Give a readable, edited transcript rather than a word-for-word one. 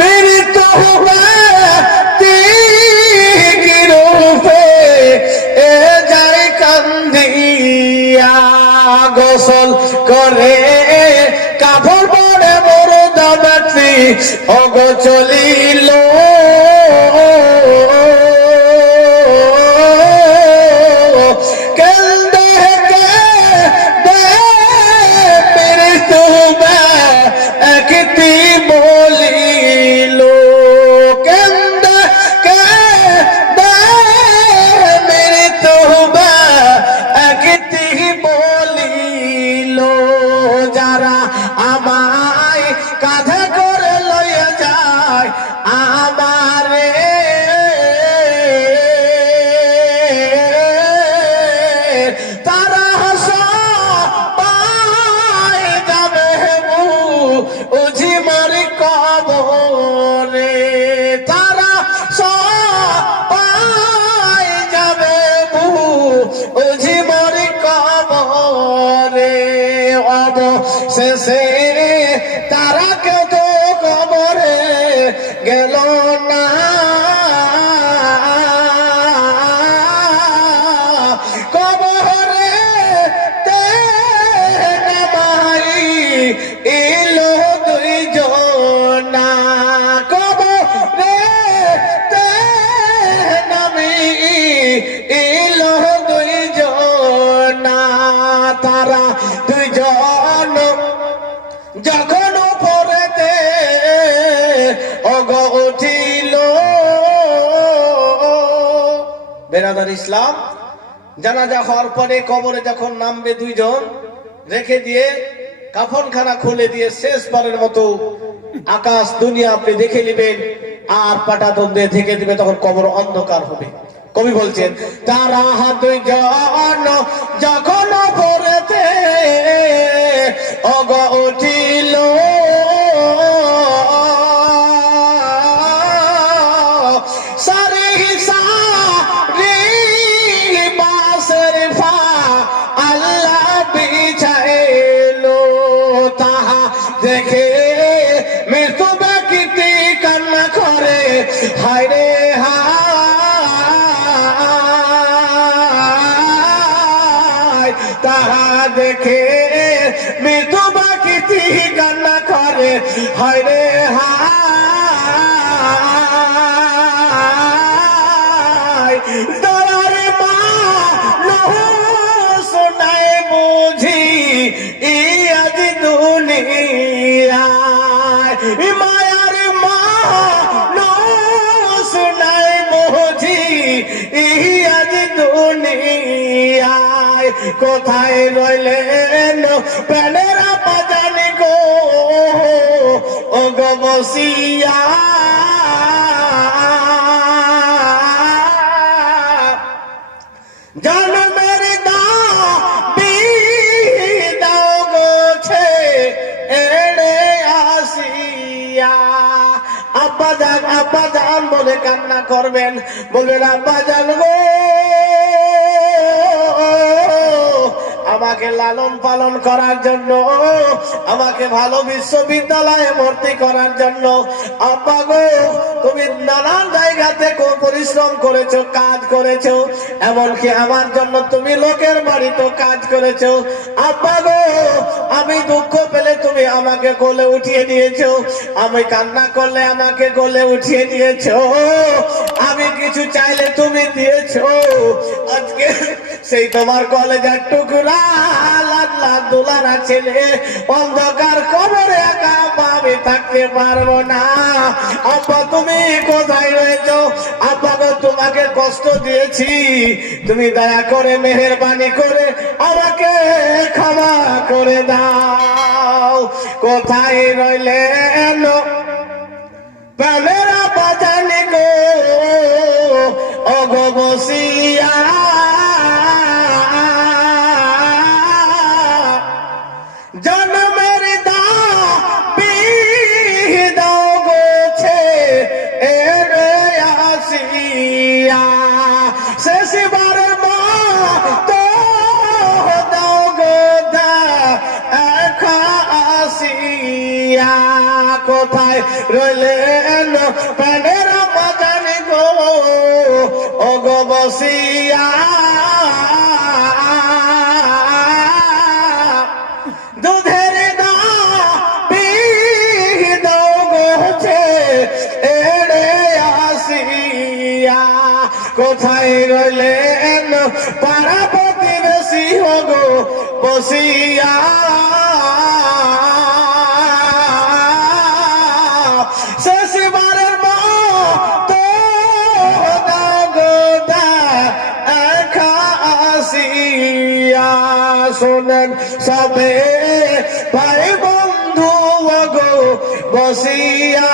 मेरी तौबती की रूफे ए जाए कांदिया गोसल करे কাপড় পরে মরুদা ব্যক্তি অগো চলিল শেষে তারা কেউ তো কবরে গেল না কবরে তে নামাই এলো দুইজন কবরে তে নামি এলো দুইজন তারা দুইজন যখন উপরেতে অগ উঠিল বেরাদার ইসলাম জানাজা হওয়ার পরে কবরে যখন নামবে দুইজন রেখে দিয়ে কাফনখানা খুলে দিয়ে শেষবারের মতো আকাশ দুনিয়া আপনি দেখে নেবেন আর পাটাতন দিয়ে থেকে দিবে তখন কবর অন্ধকার হবে কবি বলছেন তারা দুইজন যখন উপরেতে অগ উঠিল সারি সারি বাসের ফা আল্লাহ বিছাইলো তাহা দেখে মৃত্যু ব্যক্তি কান্না করে হায় রে হায় তাহা দেখে মৃত্যু বাকিতি কান্না করে হায় রে হায় দয়ারে মা নহু শোনায় বুঝি ই আজ দুনিয়ায় মায়ার মা নহু শোনায় বুঝি ই আজ দুনিয়ায় কোথায় রইলেন প্রাণেরা বাজানি গো ও গো বসিয়া জন্মের দাবি দাও গোছে এড়ে আসিয়া আব্বা জান বলে কান্না করবেন বলবেন আব্বা জান গো আমাকে লালন পালন করার জন্য আমাকে ভালো বিশ্ববিদ্যালয়ে ভর্তি করার জন্য আব্বা গো তুমি নানান জায়গাতে পরিশ্রম করেছো কাজ করেছো এমনকি আমার জন্য তুমি লোকের বাড়িতে কাজ করেছো আব্বা গো আমি দুঃখ পেলে তুমি আমাকে কোলে উঠিয়ে দিয়েছো আমি কান্না করলে আমাকে কোলে উঠিয়ে দিয়েছো আমি কিছু চাইলে তুমি দিয়েছো আজকে সেই তোমার কলেজের টুকরা দুলারা ছেলে অন্ধকার কবরে একা আমি থাকতে পারবো না আব্বা তুমি কোথায় রয়েছো আব্বা গো তোমাকে কষ্ট দিয়েছি তুমি দয়া করে মেহেরবানি করে আমাকে ক্ষমা করে দাও কোথায় রইলেন প্রাণেরা বাজানি গো অগো বসিয়া জন্মের দাবি দাও গোছে এড়ে আসিয়া শেষবার মা তো দাও গোদা একা আসিয়া কোথায় রইলেন প্রাণের বাজানি গো ও গো বসিয়া দুধের দাও গোছে এড়ে আসিয়া কোথায় রইলেন পাড়া প্রতিবেশী গো বসিয়া শেষবারের মতো দাও গো আসিয়া শোনেন সবে ভাই বন্ধু গো বসিয়া